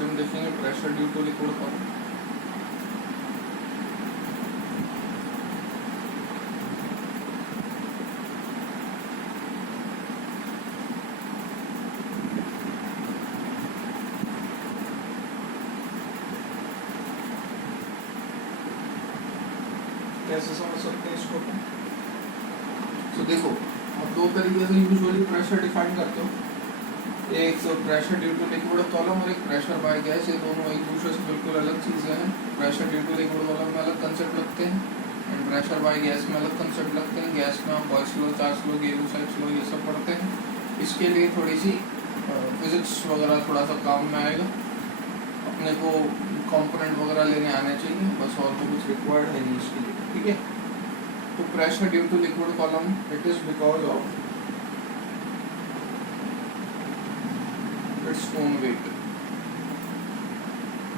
आज हम देखेंगे pressure due to liquid column. कैसे समझ सकते हैं इसको? तो देखो, अब दो तरीके से यूजुअली प्रेशर डिफाइन करते हो, एक pressure due to liquid column और एक प्रेशर बाय गैस। ये दोनों एक दूसरे से बिल्कुल अलग चीज़ें हैं। Pressure due to liquid column में अलग कंसेप्ट लगते हैं एंड प्रेशर बाय गैस में अलग कंसेप्ट लगते हैं। गैस में आप Boyle's law, Charles law, Gibbs law ये सब पढ़ते हैं। इसके लिए थोड़ी सी फिजिक्स वगैरह थोड़ा सा काम में आएगा। अपने को कंपोनेंट वगैरह लेने आने चाहिए, बस और तो कुछ रिक्वायर्ड है नहीं इसके लिए, ठीक है। तो pressure due to liquid column it is because of its own weight.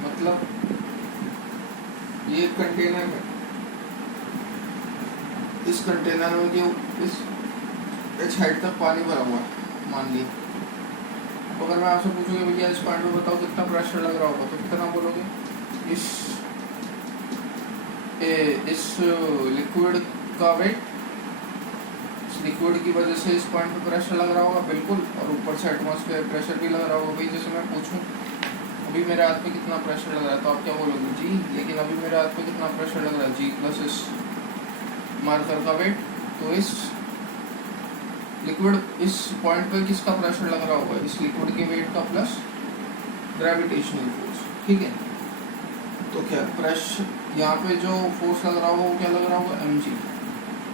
मतलब ये कंटेनर में, इस कंटेनर में जो इस एच हाइट तक पानी भरा हुआ है मान ली। अगर मैं आपसे पूछूंगा भैया इस पॉइंट में बताओ कितना प्रेशर लग रहा होगा, तो कितना बोलोगे? इस लिक्विड का वेट, इस लिक्विड की वजह से इस पॉइंट पे प्रेशर लग रहा होगा बिल्कुल, और ऊपर से एटमॉस्फेयर प्रेशर भी लग रहा होगा। भाई जैसे मैं पूछूं अभी मेरे हाथ में कितना प्रेशर लग रहा है, तो आप क्या बोलोगे? जी। लेकिन अभी मेरे हाथ में कितना प्रेशर लग रहा है? जी प्लस इस मार्कर का वेट। तो इस लिक्विड, इस पॉइंट पे किसका प्रेशर लग रहा होगा? इस लिक्विड के वेट का प्लस ग्रेविटेशनल फोर्स, ठीक है। तो क्या प्रेशर यहाँ पे जो फोर्स लग रहा होगा वो क्या लग रहा होगा? mg।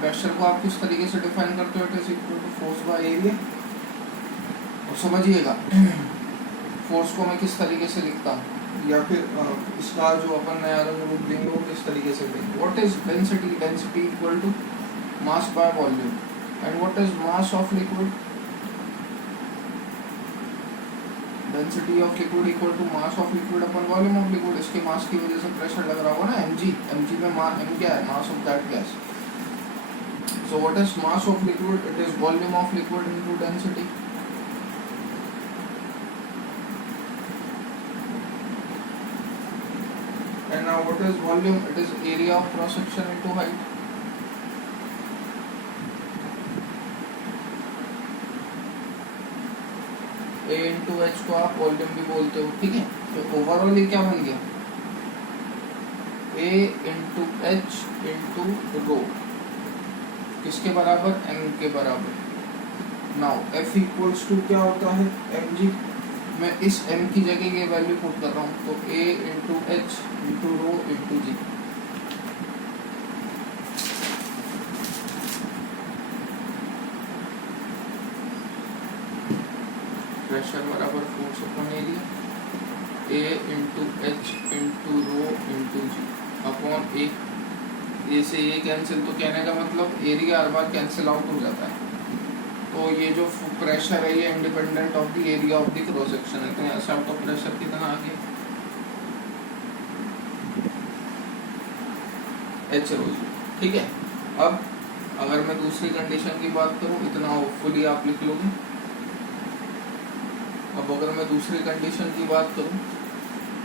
प्रेशर को आप किस तरीके से डिफाइन करते हो? It is equal to force by area. और समझिएगा फोर्स को मैं किस तरीके से लिखता हूँ, या फिर इसका जो अपन नया रूप देंगे वो किस तरीके से देंगे। What is density? Density equal to mass by volume. And what is mass of liquid? Density of liquid equal to mass of liquid upon volume of liquid. इसके मास की वजह से प्रेशर लग रहा होगा ना mg। mg में m क्या है? Mass of that gas. So what is mass of liquid? It is volume of liquid into density. And now what is volume? It is area of cross section into height. A into H को आप volume भी बोलते हो, ठीक है। तो overall ये क्या बन गया? A इंटू एच इंटू रो, किसके बराबर? m के बराबर। नाउ F इक्वल्स टू क्या होता है? mg। मैं इस m की जगह ये वैल्यू पुट कर रहा हूँ, तो A into H into rho into g. Pressure बराबर force upon area, A into H into rho into g upon A. ये से ये कैंसिल, तो कहने का मतलब एरिया हर बार कैंसिल आउट हो जाता है। तो ये जो प्रेशर है ये independent of the area of the cross section है। तो यहाँ से आउट ऑफ प्रेशर कितना आ गया? एच रो जी, ठीक है। अब अगर मैं दूसरी कंडीशन की बात करूँ, इतना होपफुली आप लिख लोगे। अब अगर मैं दूसरी कंडीशन की बात करूं,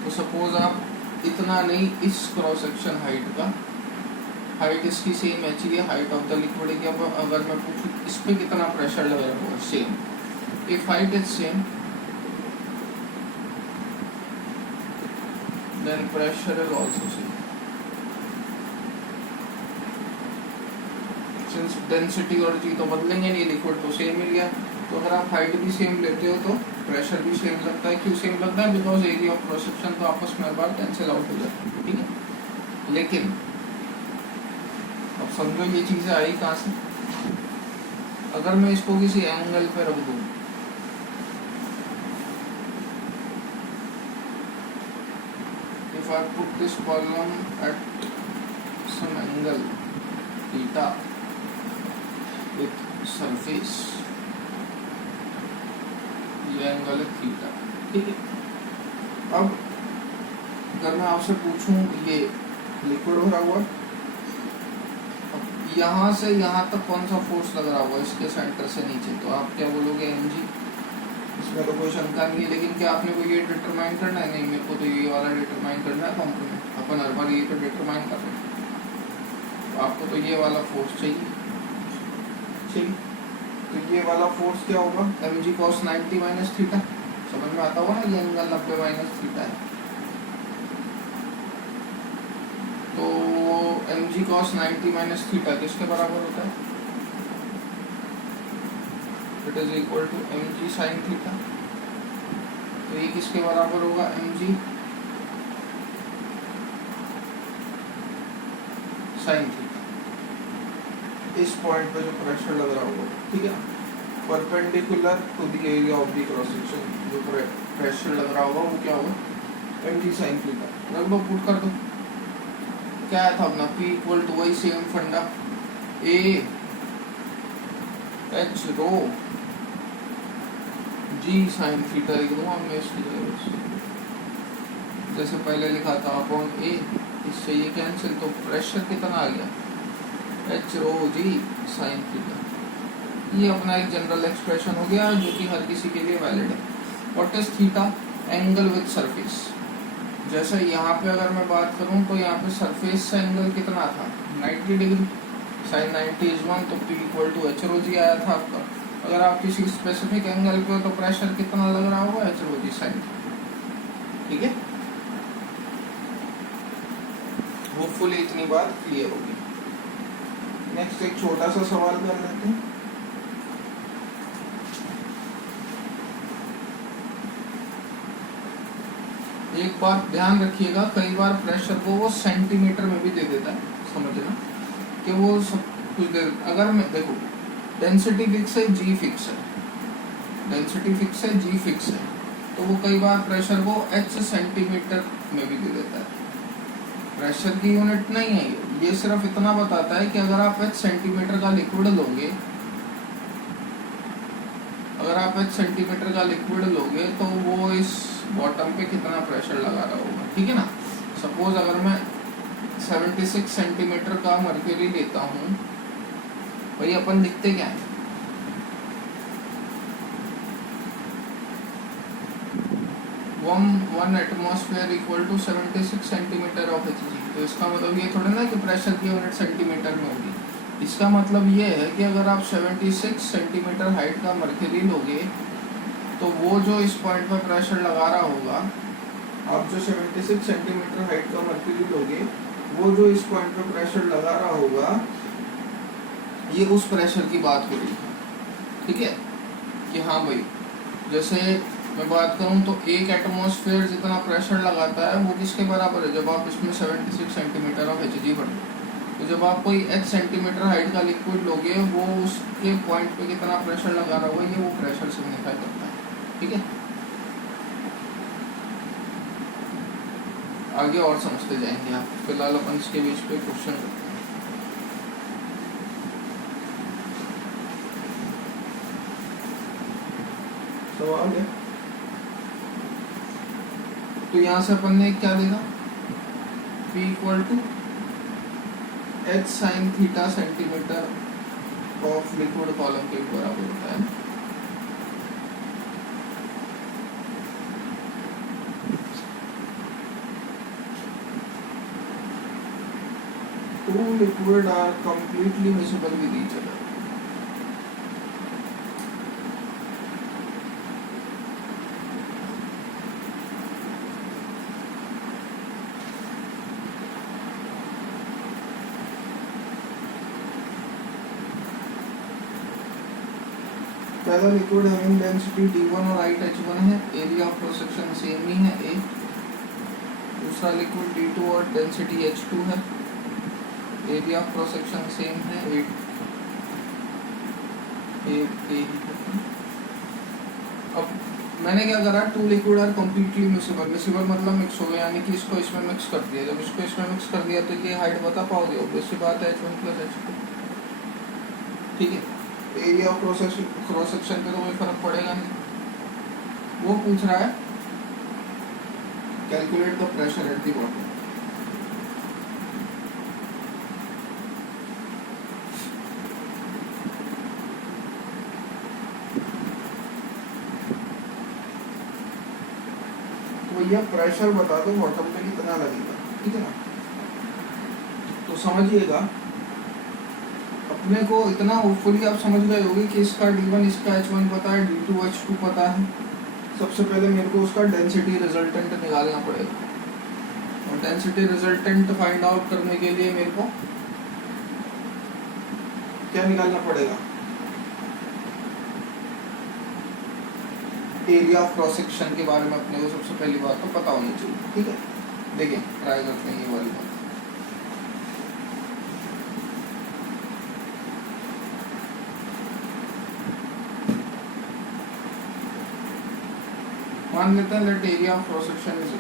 तो सपोज आप इतना नहीं, इस क्रॉस सेक्शन हाइट का, हाइट इसकी सेम एच ही है, हाइट ऑफ द लिक्विड की। अब अगर मैं पूछूं इस पे कितना प्रेशर लग रहा होगा, same. If height is same then pressure is also same. Since density और जी तो बदलेंगे नहीं, लिक्विड तो सेम ही लिया, तो अगर आप हाइट भी सेम लेते हो तो प्रेशर भी सेम लगता है। क्यों सेम लगता है? Because area of cross section तो आपस में बार कैंसिल आउट हो जाता है, ठीक है। लेकिन अब समझो ये चीजें आई कहाँ से? अगर मैं इसको किसी एंगल पे रख दूं, if I put this column at some angle theta with surface, ये एंगल है थीटा, ठीक है। अब अगर मैं आपसे पूछूं ये लिक्विड भरा हुआ, अब यहाँ से यहाँ तक कौन सा फोर्स लग रहा होगा? इसके सेंटर से नीचे, तो आप क्या बोलोगे? mg। इसमें तो कोई शंका नहीं है, लेकिन क्या आपने को ये डिटरमाइन करना है? नहीं, मेरे को तो ये वाला डिटरमाइन करना है कॉम्पोनेंट। अपन हर बार ये तो डिटरमाइन कर रहे हैं। आपको तो ये वाला फोर्स चाहिए। ठीक, तो ये वाला फोर्स क्या होगा? mg cos 90 minus theta. समझ में आता होगा ना, ये एंगल 90 माइनस थीटा है। तो mg cos 90 माइनस थीटा किसके बराबर होता है? It is equal to mg sin theta. तो ये किसके बराबर होगा? mg sin theta. इस पॉइंट पे जो प्रेशर लग रहा होगा, ठीक है, perpendicular to the area of the cross section जो प्रेशर लग रहा होगा वो क्या होगा? mg sin theta. रख दो, पुट कर दो। क्या था अपना? P इक्वल टू वही सेम फंडा, A H rho G sin theta लिख दूंगा मैं इसकी जगह, जैसे पहले लिखा था अपॉन A। इससे ये कैंसिल, तो प्रेशर कितना आ गया? H rho G sin theta. ये अपना एक जनरल एक्सप्रेशन हो गया जो कि हर किसी के लिए वैलिड है। What is theta? Angle with surface. जैसे यहाँ पे अगर मैं बात करूँ तो यहाँ पे सरफेस से एंगल कितना था? 90 डिग्री। sin 90 is 1, तो P इक्वल टू एच रो जी आया था आपका। अगर आप किसी स्पेसिफिक एंगल पे हो तो प्रेशर कितना लग रहा होगा? एच रो जी sin। ठीक है, होपफुली इतनी बात क्लियर होगी। नेक्स्ट एक छोटा सा सवाल कर लेते हैं। एक बात ध्यान रखिएगा, कई बार प्रेशर को वो सेंटीमीटर में भी दे देता है, समझना कि वो सब कुछ दे। अगर मैं देखो, डेंसिटी फिक्स है, जी फिक्स है, डेंसिटी फिक्स है, जी फिक्स है, तो वो कई बार प्रेशर को एच सेंटीमीटर में भी दे देता है। प्रेशर की यूनिट नहीं है ये सिर्फ इतना बताता है कि अगर आप एच सेंटीमीटर का लिक्विड लोगे, अगर आप एच सेंटीमीटर का लिक्विड लोगे तो वो इस बॉटम पे कितना प्रेशर लगा रहा होगा। ठीक है ना। सपोज अगर मैं 76 सेंटीमीटर का मर्क्यूरी लेता हूँ, भाई अपन लिखते क्या है? One atmosphere equal to 76 centimetre of Hg। तो इसका मतलब ये थोड़ा ना कि प्रेशर की यूनिट सेंटीमीटर में होगी। इसका मतलब ये है कि अगर आप 76 सेंटीमीटर हाइट का मर्क्यूरी लोगे तो वो जो इस पॉइंट पर प्रेशर लगा रहा होगा, आप जो 76 सेंटीमीटर हाइट का मर्क्यूरी लोगे, वो जो इस पॉइंट पर प्रेशर लगा रहा होगा, ये उस प्रेशर की बात हो रही है। ठीक है कि हाँ भाई, जैसे मैं बात करूं तो एक एटमॉस्फेयर जितना प्रेशर लगाता है वो किसके बराबर है? जब आप इसमें 76 सेंटीमीटर ऑफ Hg भर दो, तो जब आप कोई h सेंटीमीटर हाइट का लिक्विड लोगे, वो उसके पॉइंट पे कितना प्रेशर लगा रहा होगा, ये वो प्रेशर सिग्निफाई करता है। ठीक है, आगे और समझते जाएंगे आप। फिलहाल अपन इसके बीच पे क्वेश्चन करते हैं। सवाल है तो यहाँ से अपन ने क्या देखा? P equal to H sine theta centimetre of liquid column के बराबर होता है। Two liquid are completely miscible with each other. पहला लिक्विड हैविंग डेंसिटी d1 और हाइट h1 है, area of cross section same ही है a। दूसरा लिक्विड d2 और डेंसिटी h2 है, area of cross section same है 8 ही। अब मैंने क्या करा, two liquid are completely miscible. Miscible मतलब मिक्स हो गया, यानी कि इसको इसमें मिक्स कर दिया। जब इसको इसमें मिक्स कर दिया तो ये हाइट बता पाओगे? ऑब्वियस बात है h1 प्लस h2। ठीक है, एरिया ऑफ क्रॉस सेक्शन पे तो कोई फर्क पड़ेगा नहीं। वो पूछ रहा है calculate the pressure at the bottom. भैया प्रेशर बता दो बॉटम पे कितना लगेगा, ठीक है ना। तो समझिएगा, अपने को इतना होपफुली आप समझ गए होंगे कि इसका D1 इसका H1 पता है, D2 H2 पता है। सबसे पहले मेरे को उसका डेंसिटी रिजल्टेंट निकालना पड़ेगा, और डेंसिटी रिजल्टेंट फाइंड आउट करने के लिए मेरे को क्या निकालना पड़ेगा, एरिया ऑफ क्रॉस सेक्शन के बारे में अपने को सबसे पहली बात तो पता होनी चाहिए, ठीक है। देखिए ट्राई करते हैं ये वाली बात। मान लेते हैं let area of cross section is,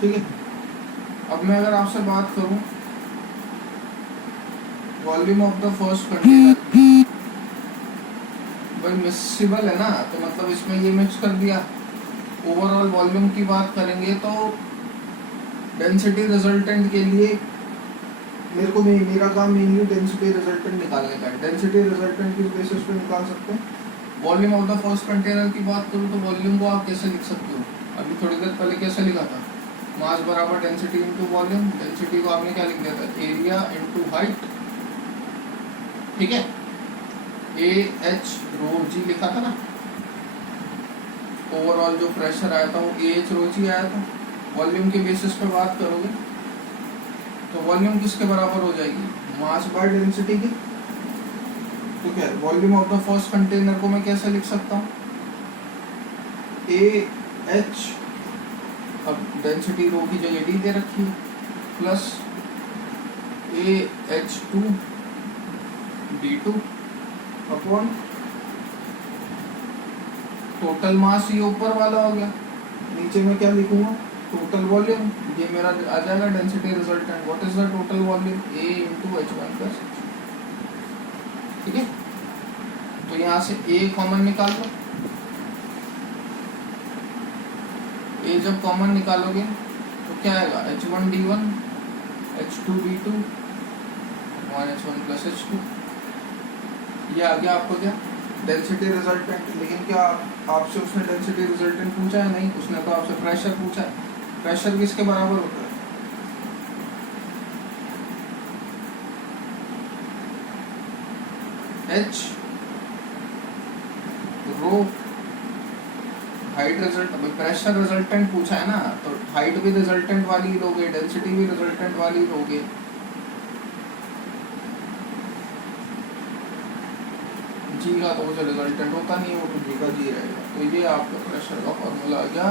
ठीक है। अब मैं अगर आपसे बात करूं volume of the first container, भाई मिक्सिबल है ना, तो मतलब इसमें ये मिक्स कर दिया। ओवरऑल वॉल्यूम की बात करेंगे तो डेंसिटी रिजल्टेंट के लिए मेरे को नहीं, मेरा काम मेनली डेंसिटी रिजल्टेंट निकालने का है। डेंसिटी रिजल्टेंट किस बेसिस पे निकाल सकते हैं, volume of the first container की बात करूँ तो वॉल्यूम को आप कैसे लिख सकते हो, अभी थोड़ी देर पहले कैसे लिखा था, मास बराबर डेंसिटी इनटू वॉल्यूम। डेंसिटी को आपने क्या लिख दिया था, एरिया इनटू हाइट, ठीक है। AH रो जी लिखा था ना, ओवरऑल जो प्रेशर आया था वो AH रो जी आया था। वॉल्यूम के बेसिस पे बात करोगे तो वॉल्यूम किसके बराबर हो जाएगी, मास बाय डेंसिटी की। तो क्या volume of the first container को मैं कैसे लिख सकता हूँ, AH, अब डेंसिटी रो की जगह D दे रखी है, plus AH2 D2 upon total mass, ये ऊपर वाला हो गया। नीचे में क्या लिखूंगा, टोटल वॉल्यूम, ये मेरा आ जाएगा density resultant. What is the total volume, A into H1 plus, ठीक है। तो यहाँ से A कॉमन निकाल लो, A जब कॉमन निकालोगे तो क्या आएगा, H1 D1 H2 D2 H1 plus H2, ये आ गया आपको क्या, डेंसिटी रिजल्टेंट। लेकिन क्या आपसे उसने डेंसिटी रिजल्टेंट पूछा है, नहीं, उसने तो आपसे प्रेशर पूछा है। प्रेशर किसके बराबर होता है, H रो हाइट रिजल्ट, अभी प्रेशर रिजल्टेंट पूछा है ना, तो हाइट भी रिजल्टेंट वाली ही लोगे, डेंसिटी भी रिजल्टेंट वाली ही लोगे। जी का तो उसे रिजल्टेंट होता नहीं है, वो तो जी का जी रहेगा। तो ये आपका प्रेशर का फॉर्मूला आ गया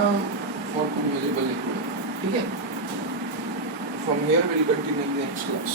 फॉर टू विजिबल लिक्विड, ठीक है। From here will continue next class.